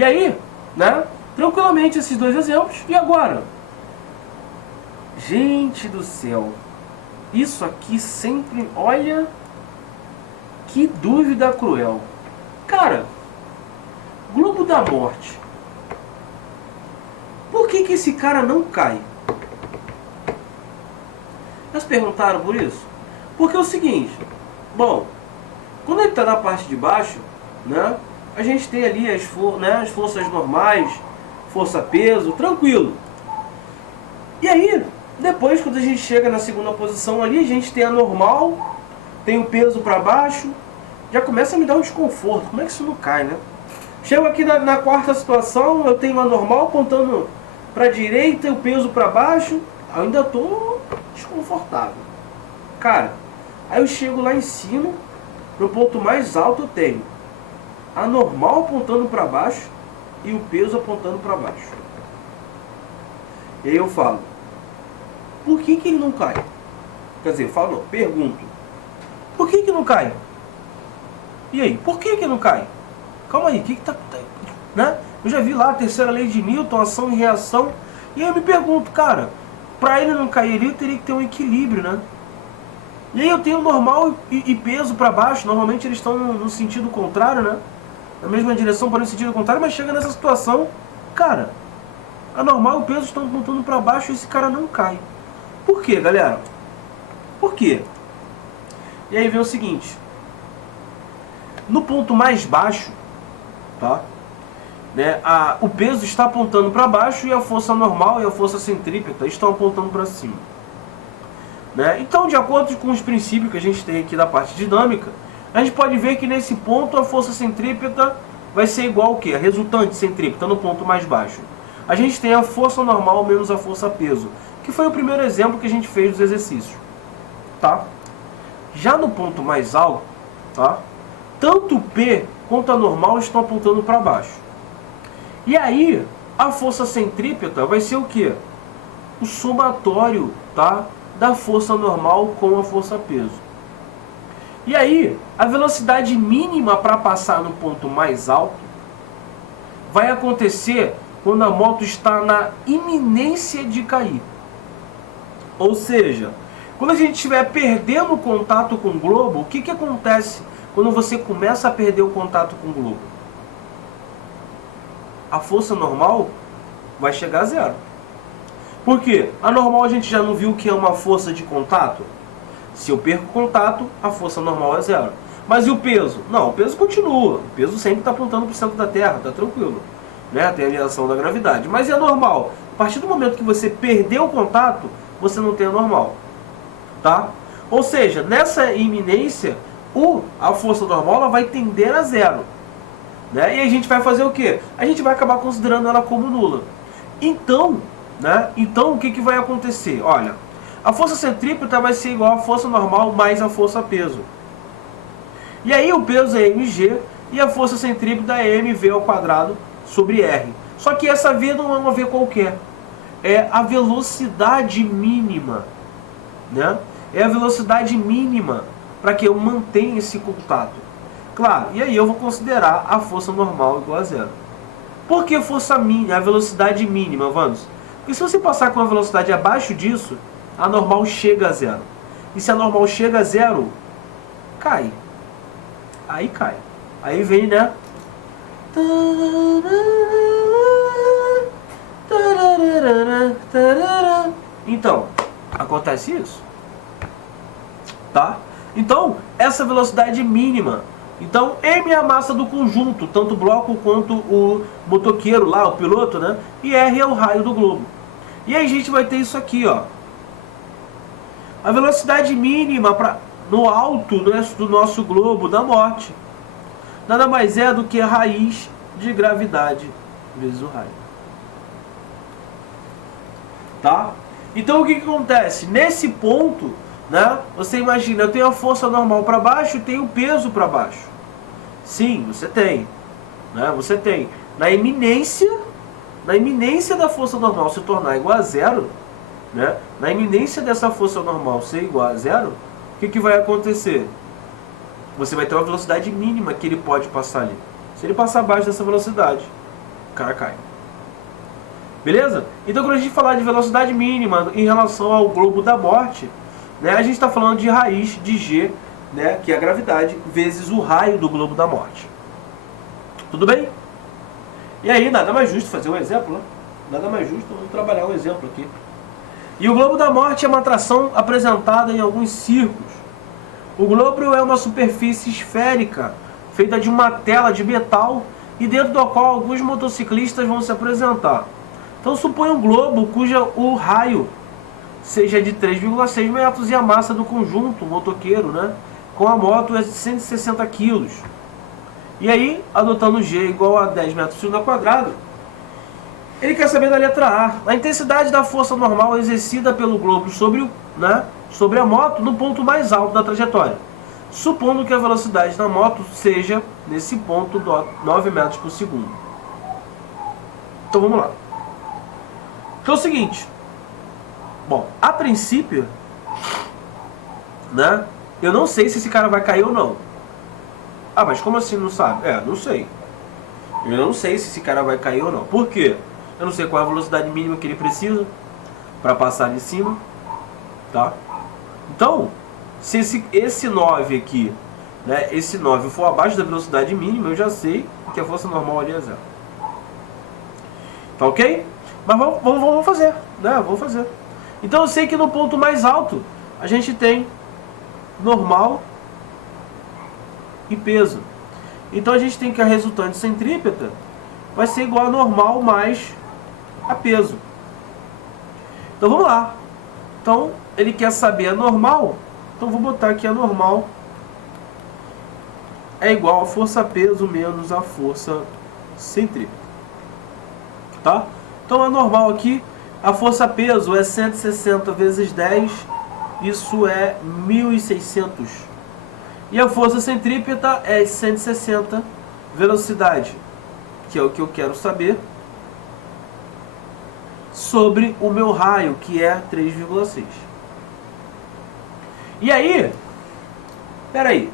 E aí, né, tranquilamente esses dois exemplos. E agora? Gente do céu, isso aqui sempre, olha, que dúvida cruel. Cara, globo da morte. Por que esse cara não cai? Já se perguntaram por isso? Porque é o seguinte, bom, quando ele está na parte de baixo, né, a gente tem ali as forças normais, força-peso, tranquilo. E aí, depois quando a gente chega na segunda posição ali, a gente tem a normal, tem o peso para baixo, já começa a me dar um desconforto. Como é que isso não cai, né? Chego aqui na quarta situação, eu tenho a normal apontando para a direita e o peso para baixo, eu ainda estou desconfortável. Cara, aí eu chego lá em cima, no ponto mais alto eu tenho a normal apontando para baixo e o peso apontando para baixo. E aí eu falo, por que ele não cai? Quer dizer, eu falo não, pergunto, por que não cai? E aí, por que não cai? Calma aí, o que tá, né? Eu já vi lá a terceira lei de Newton, ação e reação, e aí eu me pergunto, cara, para ele não cair, ele teria que ter um equilíbrio, né? E aí eu tenho normal e peso para baixo, normalmente eles estão no sentido contrário, né? Na mesma direção, porém no sentido contrário, mas chega nessa situação, cara, a normal e o peso estão apontando para baixo e esse cara não cai. Por quê, galera? Por quê? E aí vem o seguinte, no ponto mais baixo, tá? Né, o peso está apontando para baixo e a força normal e a força centrípeta estão apontando para cima. Né? Então, de acordo com os princípios que a gente tem aqui da parte dinâmica, a gente pode ver que nesse ponto a força centrípeta vai ser igual ao quê? A resultante centrípeta no ponto mais baixo. A gente tem a força normal menos a força peso, que foi o primeiro exemplo que a gente fez dos exercícios. Tá? Já no ponto mais alto, tá? Tanto o P quanto a normal estão apontando para baixo. E aí, a força centrípeta vai ser o quê? O somatório, tá, da força normal com a força peso. E aí, a velocidade mínima para passar no ponto mais alto vai acontecer quando a moto está na iminência de cair. Ou seja, quando a gente estiver perdendo o contato com o globo, o que acontece quando você começa a perder o contato com o globo? A força normal vai chegar a zero. Por quê? A normal a gente já não viu que é uma força de contato? Se eu perco o contato, a força normal é zero. Mas e o peso? Não, o peso continua. O peso sempre está apontando para o centro da Terra, está tranquilo. Né? Tem a ligação da gravidade. Mas e a normal? A partir do momento que você perdeu o contato, você não tem a normal. Tá? Ou seja, nessa iminência, a força normal ela vai tender a zero. Né? E a gente vai fazer o quê? A gente vai acabar considerando ela como nula. Então, né? Então o que vai acontecer? Olha, a força centrípeta vai ser igual à força normal mais a força peso. E aí o peso é mg e a força centrípeta é mv ao quadrado sobre r. Só que essa v não é uma v qualquer. É a velocidade mínima. Né? É a velocidade mínima para que eu mantenha esse contato. Claro, e aí eu vou considerar a força normal igual a zero. Por que força mínima, a velocidade mínima, vamos? Porque se você passar com a velocidade abaixo disso, a normal chega a zero. E se a normal chega a zero, cai. Aí cai. Aí vem, né? Então, acontece isso. Tá? Então, essa velocidade mínima. Então, M é a massa do conjunto, tanto o bloco quanto o motoqueiro lá, o piloto, né? E R é o raio do globo. E aí a gente vai ter isso aqui, ó. A velocidade mínima no alto, né, do nosso globo da morte nada mais é do que a raiz de gravidade vezes o raio. Tá? Então o que acontece? Nesse ponto, né, você imagina, eu tenho a força normal para baixo e tenho o peso para baixo. Sim, você tem. Né? Você tem. Na iminência da força normal se tornar igual a zero, né? Na iminência dessa força normal ser igual a zero, o que vai acontecer? Você vai ter uma velocidade mínima que ele pode passar ali. Se ele passar abaixo dessa velocidade, cara cai. Beleza? Então quando a gente falar de velocidade mínima em relação ao globo da morte, né, a gente está falando de raiz de G, né, que é a gravidade, vezes o raio do globo da morte. Tudo bem? E aí, nada mais justo fazer um exemplo, né? Nada mais justo, vamos trabalhar um exemplo aqui. E o globo da morte é uma atração apresentada em alguns circos. O globo é uma superfície esférica, feita de uma tela de metal, e dentro do qual alguns motociclistas vão se apresentar. Então suponha um globo o raio seja de 3,6 metros e a massa do conjunto motoqueiro, né, com a moto é de 160 kg. E aí, adotando G igual a 10 metros por segundo ao quadrado, ele quer saber da letra A. A intensidade da força normal exercida pelo globo sobre a moto no ponto mais alto da trajetória, supondo que a velocidade da moto seja, nesse ponto, 9 metros por segundo. Então vamos lá. Então é o seguinte. Bom, a princípio, né, eu não sei se esse cara vai cair ou não. Ah, mas como assim não sabe? Não sei. Eu não sei se esse cara vai cair ou não. Por quê? Eu não sei qual é a velocidade mínima que ele precisa para passar ali em cima, tá? Então, se esse 9 aqui, né, esse 9 for abaixo da velocidade mínima, eu já sei que a força normal ali é 0. Tá ok? Mas vamos fazer, né? Vamos fazer. Então eu sei que no ponto mais alto a gente tem normal e peso. Então a gente tem que a resultante centrípeta vai ser igual a normal mais a peso. Então vamos lá. Então ele quer saber a normal. Então vou botar aqui a normal é igual a força peso menos a força centrípeta. Tá? Então a normal aqui, a força peso é 160 vezes 10, isso é 1.600. E a força centrípeta é 160, velocidade, que é o que eu quero saber, sobre o meu raio, que é 3,6. E aí, peraí,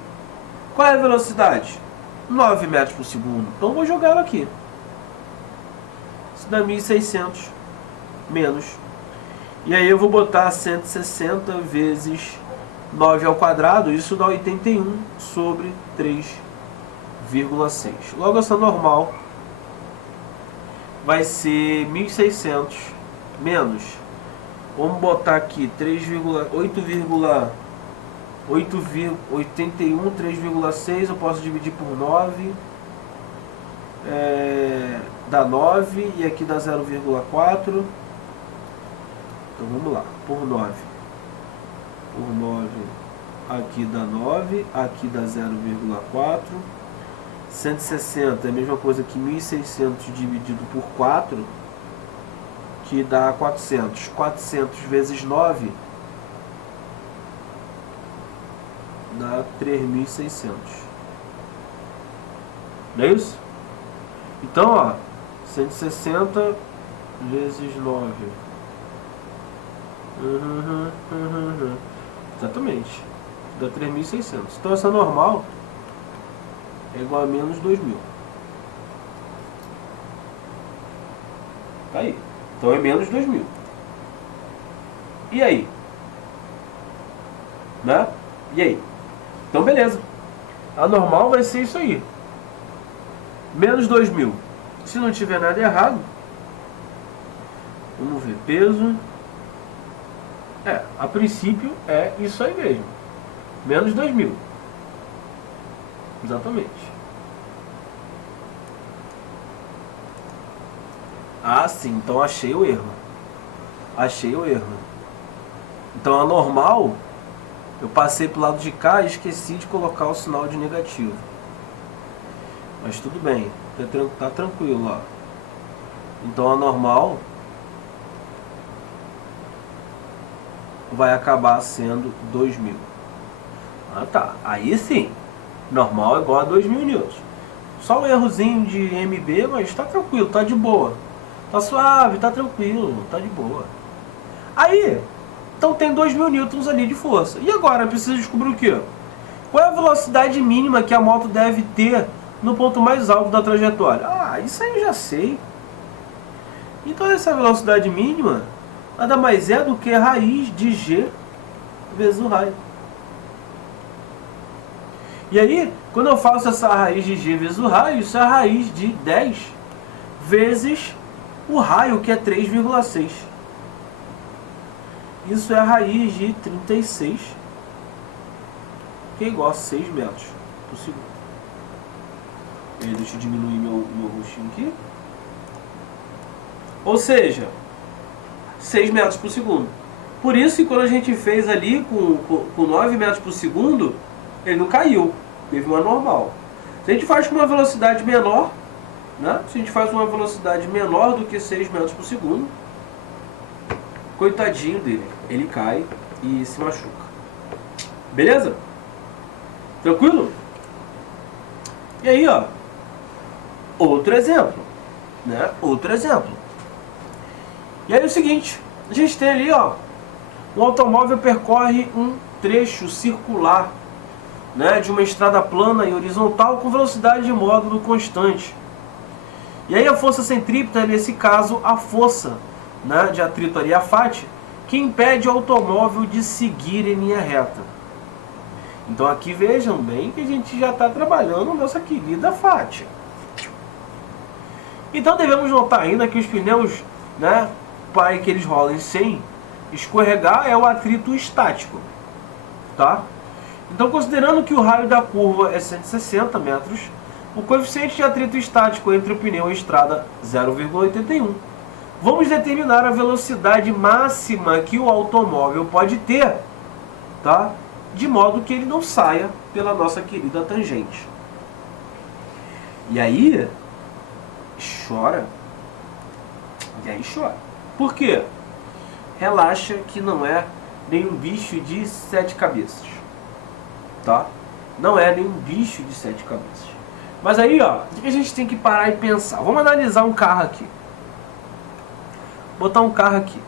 qual é a velocidade? 9 metros por segundo. Então eu vou jogar ela aqui. Isso dá 1.600 menos. E aí eu vou botar 160 vezes 9 ao quadrado. Isso dá 81 sobre 3,6. Logo essa normal vai ser 1.600 menos. Vamos botar aqui 81, 3,6 eu posso dividir por 9, dá 9, e aqui dá 0,4. Então vamos lá, por 9 aqui dá 9, aqui dá 0,4. 160 é a mesma coisa que 1.600 dividido por 4, que dá 400. 400 vezes 9 dá 3.600. Não é isso? Então, ó, 160 vezes 9. Exatamente. Dá 3.600. Então essa normal é igual a menos 2.000. Tá aí. Então é menos 2.000. E aí? Né? E aí? Então beleza. A normal vai ser isso aí. Menos 2.000. Se não tiver nada errado, vamos ver. Peso. A princípio é isso aí mesmo. Menos 2.000. Exatamente. Ah, sim. Então achei o erro. Então a normal, eu passei pro lado de cá e esqueci de colocar o sinal de negativo. Mas tudo bem. Tá tranquilo, ó. Então a normal vai acabar sendo 2.000. Ah, tá. Aí sim. Normal é igual a 2.000 newtons. Só um errozinho de MB, mas tá tranquilo, tá de boa. Tá suave, tá tranquilo, tá de boa. Aí, então tem 2.000 newtons ali de força. E agora, eu preciso descobrir o quê? Qual é a velocidade mínima que a moto deve ter no ponto mais alto da trajetória? Ah, isso aí eu já sei. Então essa velocidade mínima nada mais é do que a raiz de g vezes o raio. E aí, quando eu faço essa raiz de g vezes o raio, isso é a raiz de 10 vezes o raio, que é 3,6. Isso é a raiz de 36, que é igual a 6 metros por segundo. E aí, deixa eu diminuir meu rostinho aqui. Ou seja, 6 metros por segundo. Por isso que quando a gente fez ali com 9 metros por segundo, ele não caiu, teve uma normal. Se a gente faz com uma velocidade menor, né? Se a gente faz uma velocidade menor do que 6 metros por segundo, coitadinho dele, ele cai e se machuca. Beleza? Tranquilo? E aí, ó, outro exemplo, né? Outro exemplo. E aí é o seguinte, a gente tem ali, ó, um automóvel percorre um trecho circular, né, de uma estrada plana e horizontal com velocidade de módulo constante. E aí a força centrípeta é, nesse caso, a força, né, de atrito ali, a FAT, que impede o automóvel de seguir em linha reta. Então aqui vejam bem que a gente já está trabalhando nossa querida FAT. Então devemos notar ainda que os pneus, né, para que eles rolem sem escorregar, é o atrito estático, tá? Então, considerando que o raio da curva é 160 metros, o coeficiente de atrito estático entre o pneu e a estrada 0,81. Vamos determinar a velocidade máxima que o automóvel pode ter, tá? De modo que ele não saia pela nossa querida tangente. E aí, chora. E aí chora. Por quê? Relaxa que não é nenhum bicho de 7 cabeças. Tá? Não é nenhum bicho de 7 cabeças. Mas aí, ó, o que a gente tem que parar e pensar? Vamos analisar um carro aqui. Botar um carro aqui.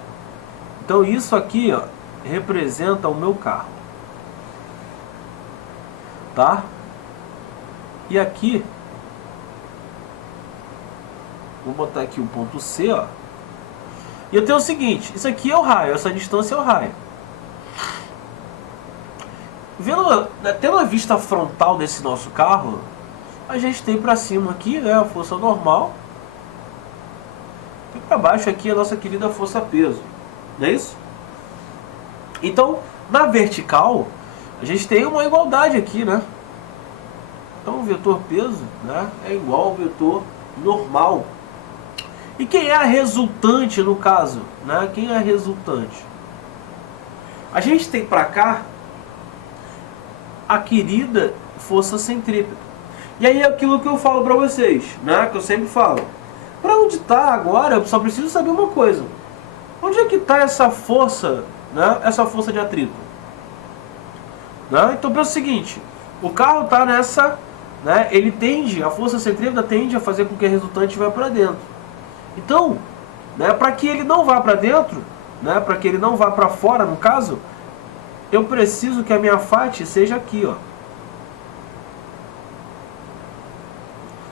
Então isso aqui, ó, representa o meu carro. Tá? E aqui, vou botar aqui o ponto C, ó. E eu tenho o seguinte, isso aqui é o raio, essa distância é o raio. Tendo a vista frontal desse nosso carro, a gente tem para cima aqui, né, a força normal, e para baixo aqui a nossa querida força peso, não é isso? Então, na vertical, a gente tem uma igualdade aqui, né? Então o vetor peso, né, é igual ao vetor normal. E quem é a resultante no caso? Né? Quem é a resultante? A gente tem para cá a querida força centrípeta. E aí é aquilo que eu falo para vocês, né? Que eu sempre falo. Para onde está agora, eu só preciso saber uma coisa. Onde é que está essa força, né? Essa força de atrito? Né? Então pensa o seguinte, o carro está nessa, né? Ele tende, a força centrípeta tende a fazer com que a resultante vá para dentro. Então, né, para que ele não vá para dentro, né, para que ele não vá para fora, no caso, eu preciso que a minha FAT seja aqui, ó.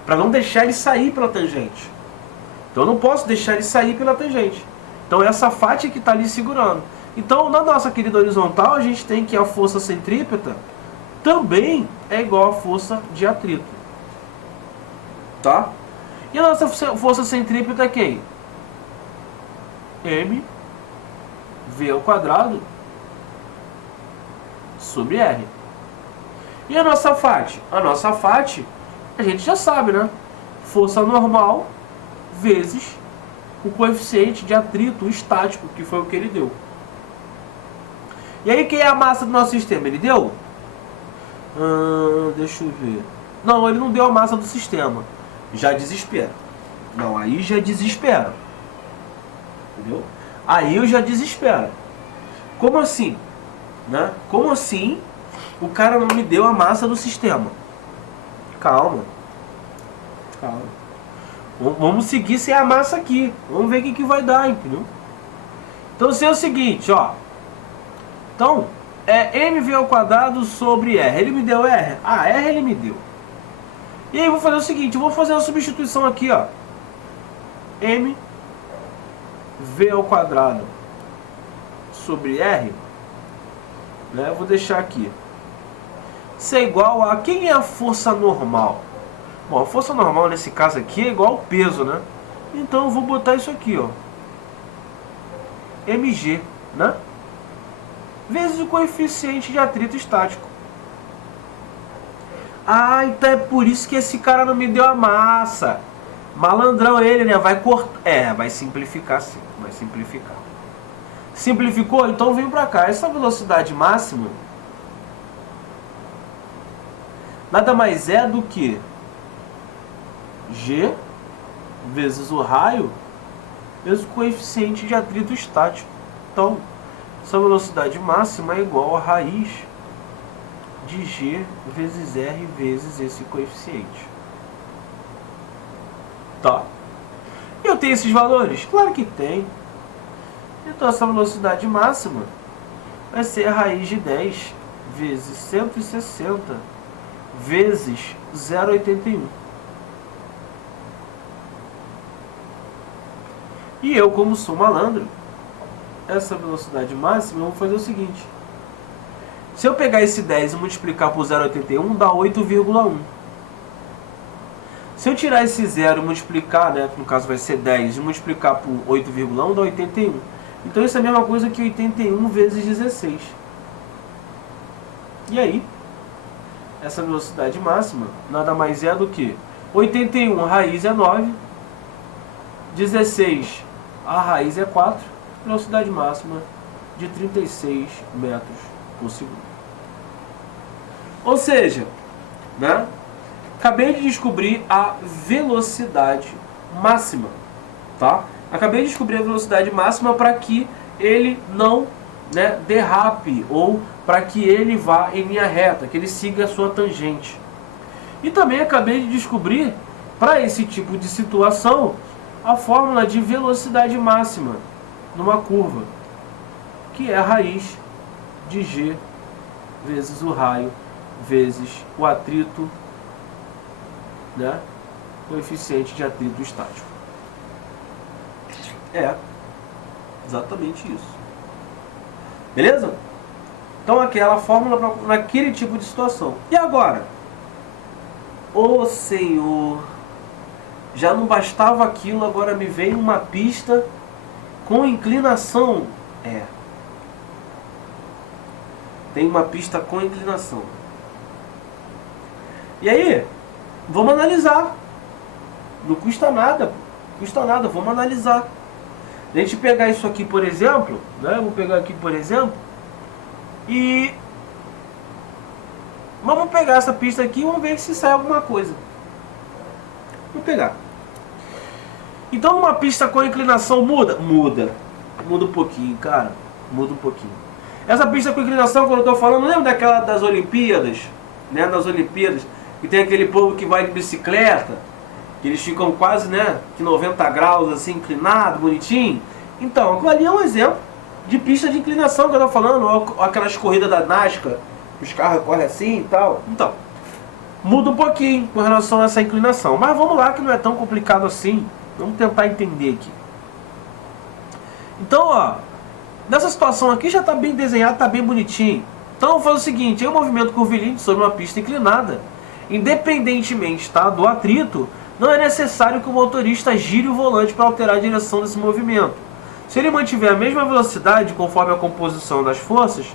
Para não deixar ele sair pela tangente. Então eu não posso deixar ele sair pela tangente. Então essa FAT que está ali segurando. Então na nossa querida horizontal a gente tem que a força centrípeta também é igual à força de atrito. Tá? E a nossa força centrípeta é quem? mv ao quadrado sobre r. E a nossa FAT? A nossa FAT, a gente já sabe, né? Força normal vezes o coeficiente de atrito estático, que foi o que ele deu. E aí, quem é a massa do nosso sistema? Ele deu? Deixa eu ver. Não, ele não deu a massa do sistema. Já desespera. Não, aí já desespera. Entendeu? Aí eu já desespero. Como assim? Né? Como assim o cara não me deu a massa do sistema? Calma. Calma. Vamos seguir sem a massa aqui. Vamos ver o que vai dar, entendeu? Então, se é o seguinte, ó. Então, é mv ao quadrado sobre r. Ele me deu r? Ah, r ele me deu. E aí eu vou fazer o seguinte, eu vou fazer uma substituição aqui, ó. M V ao quadrado sobre R, né? Eu vou deixar aqui. Isso é igual a... Quem é a força normal? Bom, a força normal nesse caso aqui é igual ao peso, né? Então eu vou botar isso aqui, ó. mg, né? Vezes o coeficiente de atrito estático. Ah, então é por isso que esse cara não me deu a massa. Malandrão ele, né? Vai cortar. É, vai simplificar sim. Vai simplificar. Simplificou? Então vem pra cá. Essa velocidade máxima nada mais é do que G vezes o raio vezes o coeficiente de atrito estático. Então, essa velocidade máxima é igual a raiz de G vezes R vezes esse coeficiente. Tá. Eu tenho esses valores? Claro que tem. Então essa velocidade máxima vai ser a raiz de 10 vezes 160 vezes 0,81. E eu, como sou malandro, essa velocidade máxima, eu vou fazer o seguinte. Se eu pegar esse 10 e multiplicar por 0,81, dá 8,1. Se eu tirar esse 0 e multiplicar, né, no caso vai ser 10, e multiplicar por 8,1, dá 81. Então isso é a mesma coisa que 81 vezes 16. E aí, essa velocidade máxima nada mais é do que 81, a raiz é 9, 16, a raiz é 4, velocidade máxima de 36 metros por segundo. Ou seja, né, acabei de descobrir a velocidade máxima, tá? Acabei de descobrir a velocidade máxima para que ele não, né, derrape ou para que ele vá em linha reta, que ele siga a sua tangente. E também acabei de descobrir, para esse tipo de situação, a fórmula de velocidade máxima numa curva, que é a raiz de G vezes o raio vezes o atrito, né, coeficiente de atrito estático. É exatamente isso. Beleza? Então aquela fórmula para naquele tipo de situação. E agora? Ô Senhor, já não bastava aquilo, agora me vem uma pista com inclinação. É. Tem uma pista com inclinação. E aí, vamos analisar. Não custa nada. Custa nada, vamos analisar. A gente pegar isso aqui, por exemplo, né? Eu vou pegar aqui, por exemplo, e vamos pegar essa pista aqui e vamos ver se sai alguma coisa. Vou pegar. Então, uma pista com inclinação muda? Muda. Muda um pouquinho, cara. Muda um pouquinho. Essa pista com inclinação, quando eu estou falando, lembra daquela das Olimpíadas? Né? Das Olimpíadas, que tem aquele povo que vai de bicicleta, que eles ficam quase, né, que 90 graus, assim, inclinado, bonitinho. Então, aquilo ali é um exemplo de pista de inclinação que eu estou falando, ou aquelas corridas da NASCAR, os carros correm assim e tal. Então, muda um pouquinho com relação a essa inclinação. Mas vamos lá, que não é tão complicado assim. Vamos tentar entender aqui. Então, ó, nessa situação aqui já está bem desenhado, está bem bonitinho. Então, vou fazer o seguinte, é um movimento curvilíneo sobre uma pista inclinada. Independentemente, tá, do atrito, não é necessário que o motorista gire o volante para alterar a direção desse movimento. Se ele mantiver a mesma velocidade conforme a composição das forças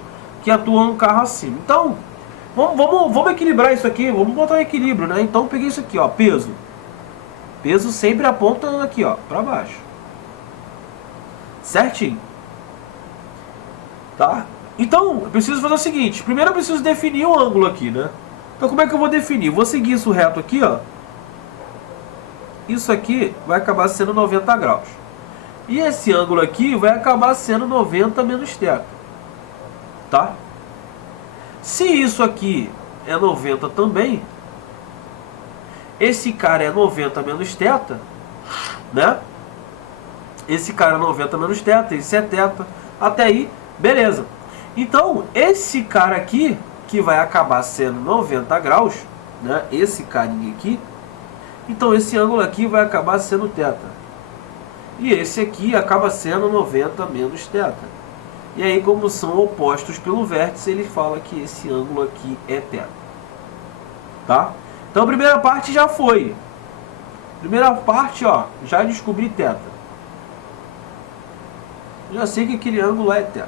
que atuam no carro acima. Então, vamos equilibrar isso aqui, vamos botar um equilíbrio, né? Então, eu peguei isso aqui, ó, peso. Peso sempre aponta aqui, ó, para baixo. Certinho. Tá? Então, eu preciso fazer o seguinte. Primeiro eu preciso definir o ângulo aqui, né? Então, como é que eu vou definir? Vou seguir isso reto aqui, ó. Isso aqui vai acabar sendo 90 graus. E esse ângulo aqui vai acabar sendo 90 menos θ. Tá? Se isso aqui é 90 também, esse cara é 90 menos θ, né? Esse cara é 90 menos θ, esse é θ. Até aí, beleza. Então, esse cara aqui, que vai acabar sendo 90 graus, né? Esse carinha aqui, então esse ângulo aqui vai acabar sendo θ. E esse aqui acaba sendo 90 menos θ. E aí, como são opostos pelo vértice, ele fala que esse ângulo aqui é θ. Tá? Então a primeira parte já foi. Primeira parte, ó, já descobri θ. Já sei que aquele ângulo é θ.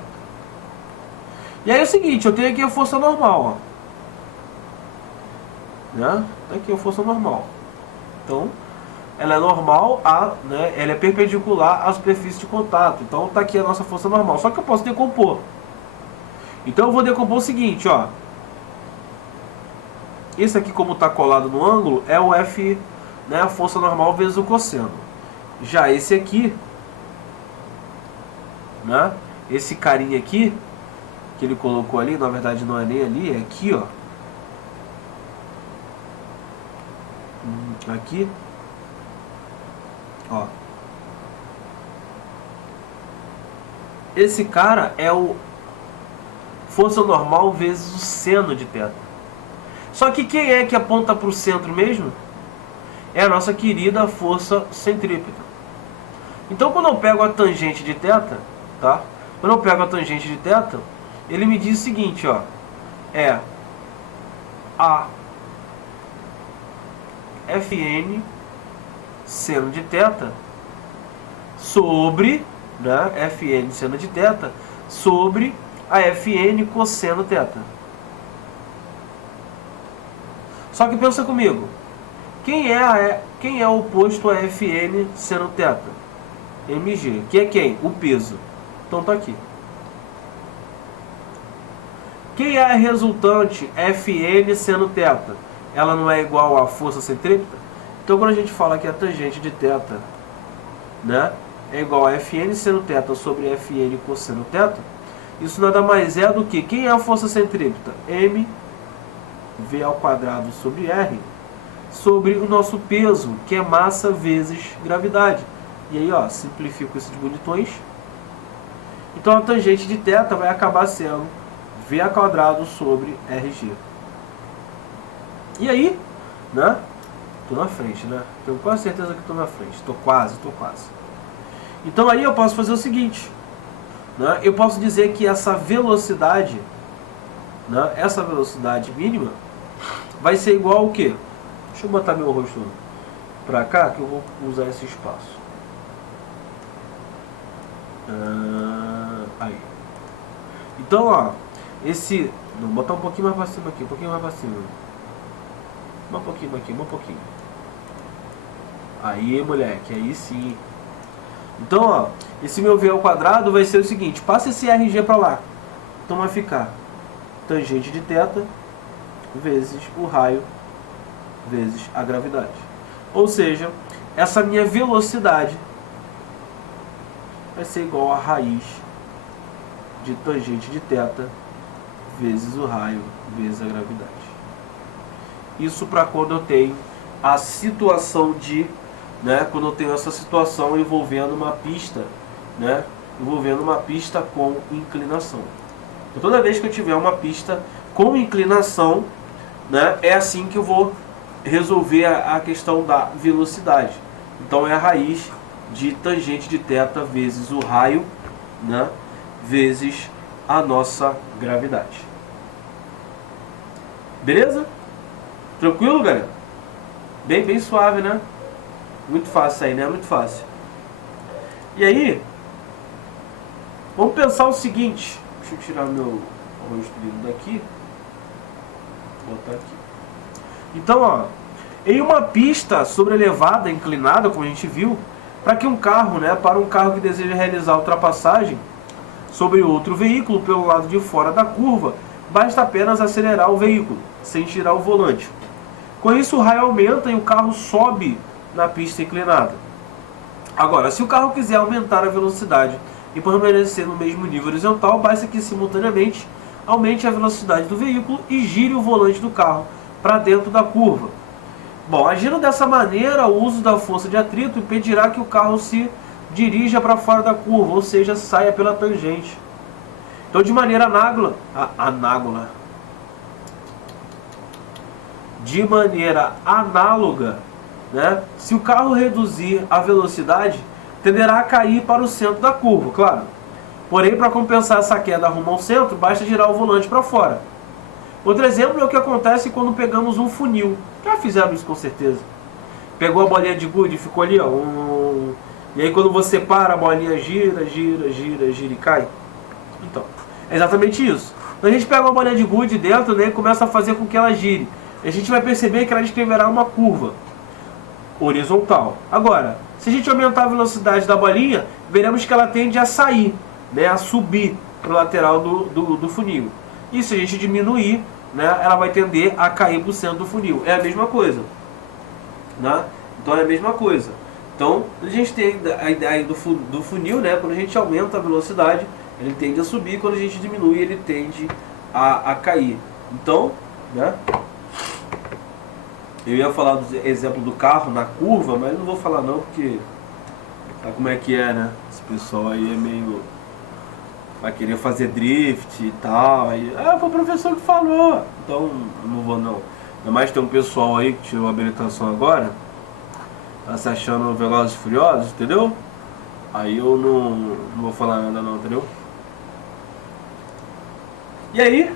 E aí é o seguinte, eu tenho aqui a força normal, ó. Né? Aqui a força normal. Então, ela é normal, né, ela é perpendicular à superfície de contato. Então está aqui a nossa força normal. Só que eu posso decompor. Então eu vou decompor o seguinte, ó. Esse aqui, como está colado no ângulo, é o F, né, a força normal vezes o cosseno. Já esse aqui, né, esse carinha aqui, que ele colocou ali, na verdade não é nem ali, é aqui, ó. Aqui. Ó. Esse cara é o força normal vezes o seno de θ. Só que quem é que aponta para o centro mesmo? É a nossa querida força centrípeta. Então quando eu pego a tangente de θ, tá? Quando eu pego a tangente de θ, ele me diz o seguinte, ó. É a Fn seno de θ sobre, né, Fn seno de θ sobre a Fn cosseno θ. Só que pensa comigo, quem é o oposto a Fn seno θ? Mg, que é quem? O peso. Então tá aqui. Quem é a resultante Fn seno θ? Ela não é igual à força centrípeta? Então quando a gente fala que a tangente de θ, né, é igual a Fn seno θ sobre Fn cosseno θ, isso nada mais é do que, quem é a força centrípeta? M V ao quadrado sobre R, sobre o nosso peso, que é massa vezes gravidade. E aí, ó, simplifico esses bonitões. Então a tangente de θ vai acabar sendo V ao quadrado sobre RG. E aí, né? Tô na frente, né? Tenho quase certeza que tô na frente. Tô quase. Então aí eu posso fazer o seguinte, né? Eu posso dizer que essa velocidade, né? Essa velocidade mínima vai ser igual ao quê? Deixa eu botar meu rosto pra cá, que eu vou usar esse espaço. Aí. Então, ó, esse... Vou botar um pouquinho mais pra cima aqui, um pouquinho mais pra cima. Um pouquinho aqui, um pouquinho. Aí, moleque, aí sim. Então, ó, esse meu V ao quadrado vai ser o seguinte, passa esse RG pra lá. Então vai ficar tangente de θ vezes o raio vezes a gravidade. Ou seja, essa minha velocidade vai ser igual a raiz de tangente de θ vezes o raio vezes a gravidade. Isso para quando eu tenho a situação de, né, quando eu tenho essa situação envolvendo uma pista, né, envolvendo uma pista com inclinação. Então, toda vez que eu tiver uma pista com inclinação, né, é assim que eu vou resolver a questão da velocidade. Então é a raiz de tangente de θ vezes o raio, né, vezes a nossa gravidade. Beleza? Tranquilo, galera? Bem suave, né? Muito fácil aí, né? Muito fácil. E aí, vamos pensar o seguinte. Deixa eu tirar meu rosto daqui. Vou botar aqui. Então, ó, em uma pista sobrelevada, inclinada, como a gente viu, para que um carro, né, para um carro que deseja realizar a ultrapassagem sobre outro veículo pelo lado de fora da curva, basta apenas acelerar o veículo, sem tirar o volante. Com isso, o raio aumenta e o carro sobe na pista inclinada. Agora, se o carro quiser aumentar a velocidade e permanecer no mesmo nível horizontal, basta que simultaneamente aumente a velocidade do veículo e gire o volante do carro para dentro da curva. Bom, agindo dessa maneira, o uso da força de atrito impedirá que o carro se dirija para fora da curva, ou seja, saia pela tangente. Então, de maneira análoga, né, se o carro reduzir a velocidade, tenderá a cair para o centro da curva, claro. Porém, para compensar essa queda rumo ao centro, basta girar o volante para fora. Outro exemplo é o que acontece quando pegamos um funil. Já fizeram isso com certeza. Pegou a bolinha de gude e ficou ali, ó. E aí quando você para, a bolinha gira, gira, gira, gira e cai. Então, é exatamente isso. Quando a gente pega uma bolinha de gude dentro, né, e começa a fazer com que ela gire, a gente vai perceber que ela descreverá uma curva horizontal. Agora, se a gente aumentar a velocidade da bolinha, veremos que ela tende a sair, né, a subir para o lateral do funil. E se a gente diminuir, né, ela vai tender a cair para o centro do funil. É a mesma coisa, né? Então é a mesma coisa. Então a gente tem a ideia do funil, né? Quando a gente aumenta a velocidade, ele tende a subir. Quando a gente diminui, ele tende a cair. Então, né? Eu ia falar do exemplo do carro na curva, mas não vou falar não, porque sabe como é que é, né? Esse pessoal aí é meio... vai querer fazer drift e tal. Aí, foi o professor que falou. Então, não vou não. Ainda mais tem um pessoal aí que tirou a habilitação agora, tá se achando Velozes e Furiosos, entendeu? Aí eu não vou falar nada não, entendeu? E aí,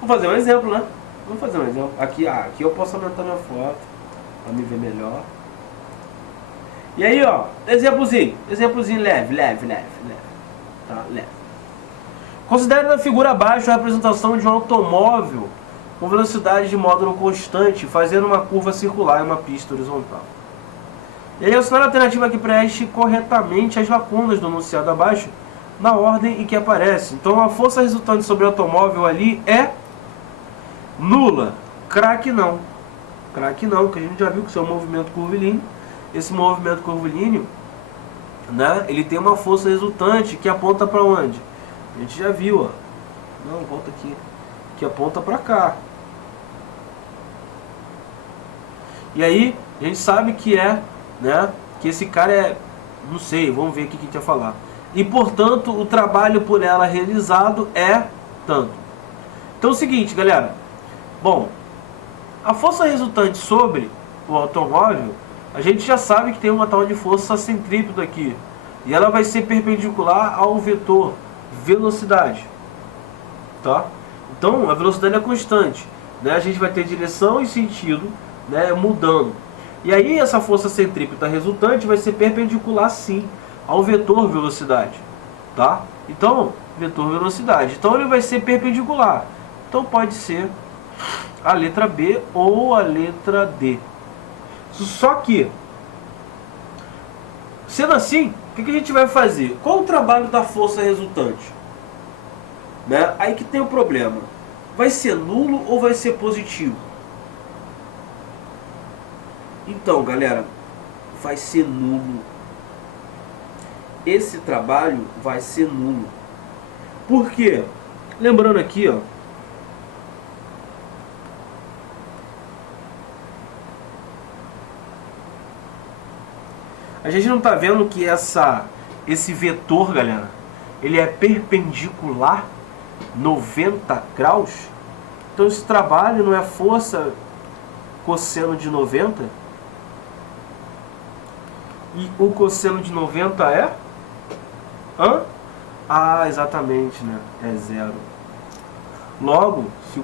vamos fazer um exemplo, né? Vamos fazer um exemplo. Aqui eu posso aumentar minha foto pra me ver melhor. E aí, ó, exemplozinho leve. Tá, leve. Considere na figura abaixo a representação de um automóvel com velocidade de módulo constante, fazendo uma curva circular em uma pista horizontal. E aí, o cenário alternativo é que preenche corretamente as lacunas do enunciado abaixo, na ordem em que aparece. Então, a força resultante sobre o automóvel ali é nula. Craque não, que a gente já viu que isso é um movimento curvilíneo. Esse movimento curvilíneo, né, ele tem uma força resultante que aponta para onde? A gente já viu, ó. Não, volta aqui. Que aponta para cá. E aí, a gente sabe que né, que esse cara é, não sei, vamos ver aqui o que a gente vai falar. E, portanto, o trabalho por ela realizado é tanto. Então é o seguinte, galera. Bom, a força resultante sobre o automóvel, a gente já sabe que tem uma tal de força centrípeta aqui. E ela vai ser perpendicular ao vetor velocidade. Tá? Então, a velocidade é constante. Né? A gente vai ter direção e sentido, né, mudando. E aí, essa força centrípeta resultante vai ser perpendicular, sim, ao vetor velocidade. Tá? Então, vetor velocidade. Então, ele vai ser perpendicular. Então, pode ser a letra B ou a letra D. Só que, sendo assim, o que a gente vai fazer? Qual o trabalho da força resultante? Né? Aí que tem o problema. Vai ser nulo ou vai ser positivo? Então, galera, vai ser nulo. Esse trabalho vai ser nulo. Por quê? Lembrando aqui, ó. A gente não está vendo que esse vetor, galera, ele é perpendicular 90 graus? Então esse trabalho não é força cosseno de 90? E o cosseno de 90 é? Exatamente, né? É zero. Logo, se o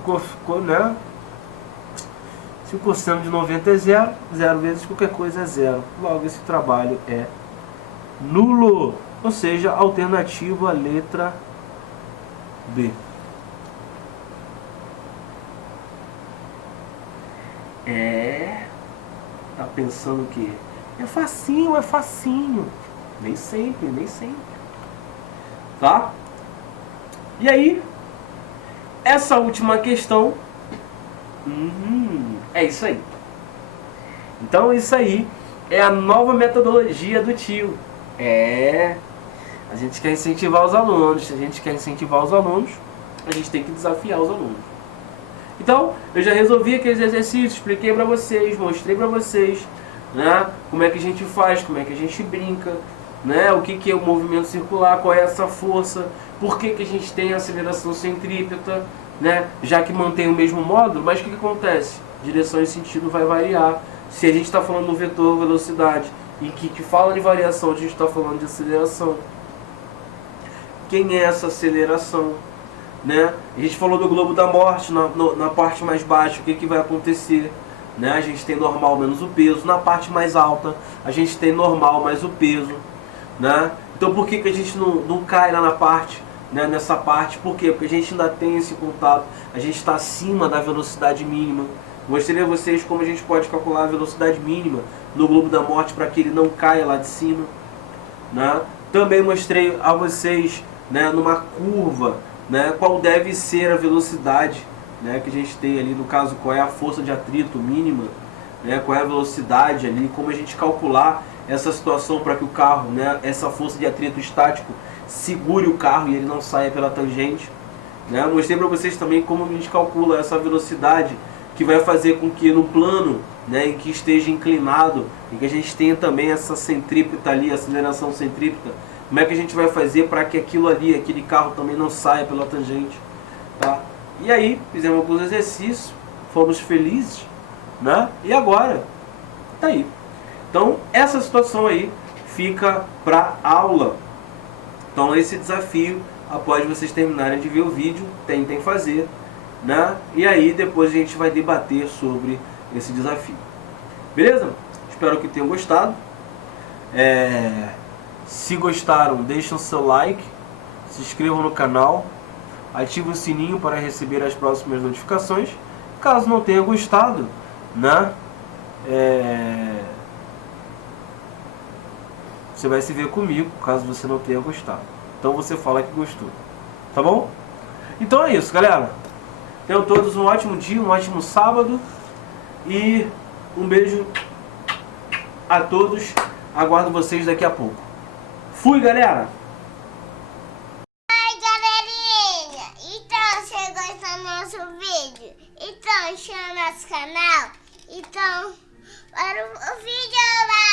cosseno de 90 é zero, zero vezes qualquer coisa é zero. Logo, esse trabalho é nulo. Ou seja, alternativa letra B. Tá pensando o quê? É facinho. Nem sempre. Tá? E aí, essa última questão... é isso aí. Então isso aí é a nova metodologia do tio. A gente quer incentivar os alunos. Se a gente quer incentivar os alunos, a gente tem que desafiar os alunos. Então, eu já resolvi aqueles exercícios, expliquei pra vocês, mostrei pra vocês, né, como é que a gente faz, como é que a gente brinca, né, o que é o movimento circular, qual é essa força, por que a gente tem a aceleração centrípeta, né, já que mantém o mesmo módulo. Mas o que acontece? Direção e sentido vai variar. Se a gente está falando do vetor velocidade e que fala de variação, a gente está falando de aceleração. Quem é essa aceleração? Né? A gente falou do globo da morte na parte mais baixa, o que vai acontecer? Né? A gente tem normal menos o peso. Na parte mais alta, a gente tem normal mais o peso. Né? Então por que a gente não cai lá na parte, né, nessa parte? Por quê? Porque a gente ainda tem esse contato, a gente está acima da velocidade mínima. Mostrei a vocês como a gente pode calcular a velocidade mínima no globo da morte para que ele não caia lá de cima. Né? Também mostrei a vocês, né, numa curva, né, qual deve ser a velocidade, né, que a gente tem ali, no caso, qual é a força de atrito mínima, né, qual é a velocidade ali, como a gente calcular essa situação para que o carro, né, essa força de atrito estático, segure o carro e ele não saia pela tangente. Né? Mostrei para vocês também como a gente calcula essa velocidade que vai fazer com que no plano, né, em que esteja inclinado, em que a gente tenha também essa centrípeta ali, aceleração centrípeta, como é que a gente vai fazer para que aquilo ali, aquele carro também não saia pela tangente. Tá? E aí, fizemos alguns exercícios, fomos felizes, né? E agora, tá aí. Então, essa situação aí fica para aula. Então, esse desafio, após vocês terminarem de ver o vídeo, tentem fazer, né? E aí, depois a gente vai debater sobre esse desafio. Beleza? Espero que tenham gostado. Se gostaram, deixem o seu like, se inscrevam no canal, ativem o sininho para receber as próximas notificações. Caso não tenha gostado, né? Você vai se ver comigo, caso você não tenha gostado. Então você fala que gostou. Tá bom? Então é isso, galera. Tenham todos um ótimo dia, um ótimo sábado. E um beijo a todos. Aguardo vocês daqui a pouco. Fui, galera! Oi, galerinha! Então, você gostou do nosso vídeo? Então, chama nosso canal. Então, para o vídeo lá.